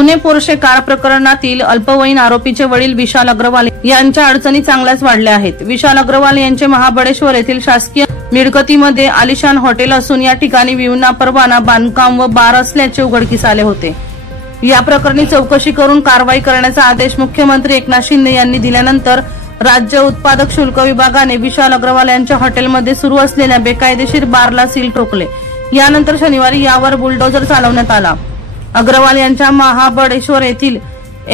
Pune Porsche car प्रकरणातील अल्पवयीन आरोपीचे वडील विशाल अग्रवाल यांच्या अडचणी चांगल्याच वाढल्या आहेत। विशाल अग्रवाल यांचे महाबळेश्वर येथील शासकीय मिळकतीमध्ये आलिशान हॉटेल असून या ठिकाणी विना परवाना बांधकाम व बार असल्याचे उघडकीस आले होते। या प्रकरणी चौकशी करून कारवाई करण्याचा आदेश मुख्यमंत्री एकनाथ शिंदे यांनी दिल्यानंतर राज्य उत्पादक शुल्क विभागाने विशाल अग्रवाल यांच्या हॉटेलमध्ये सुरू असलेल्या बेकायदेशीर बारला सील ठोकले। यानंतर शनिवारी यावर बुलडोजर चालवण्यात आला। अग्रवाल यांच्या महाबळेश्वर येथील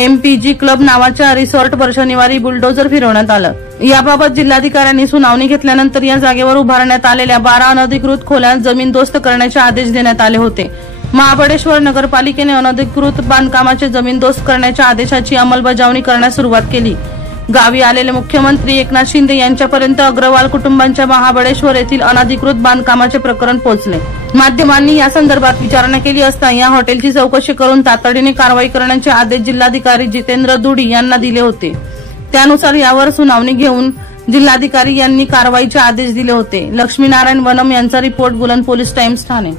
MPG क्लब नावाच्या रिसॉर्टवर शनिवारी बुलडोजर फिरवण्यात आलं। याबाबत जिल्हाधिकाऱ्यांनी सुनावणी घेतल्यानंतर या जागेवर उभारण्यात आलेल्या 12 अनधिकृत खोल्या जमीनदोस्त करण्याचे आदेश देण्यात आले होते। महाबळेश्वर नगरपालिकेने अनधिकृत बांधकामाचे जमीनदोस्त करण्याच्या आदेशाची अंमलबजावणी करण्यास सुरुवात केली। गावी आलेले मुख्यमंत्री एकनाथ शिंदे यांच्यापर्यंत अग्रवाल कुटुंबांच्या महाबळेश्वर येथील अनधिकृत बांधकामाचे प्रकरण पोहोचले। माध्यमांनी या संदर्भात विचारणा केली असता या हॉटेलची चौकशी करून तातडीने कारवाई करण्याचे आदेश जिल्हाधिकारी जितेंद्र दुडी यांना दिले होते। त्यानुसार यावर सुनावणी घेऊन जिल्हाधिकारी यांनी कारवाईचे आदेश दिले होते। लक्ष्मीनारायण वनम यांचा रिपोर्ट, बुलंद पोलीस टाइम्स ठाणे।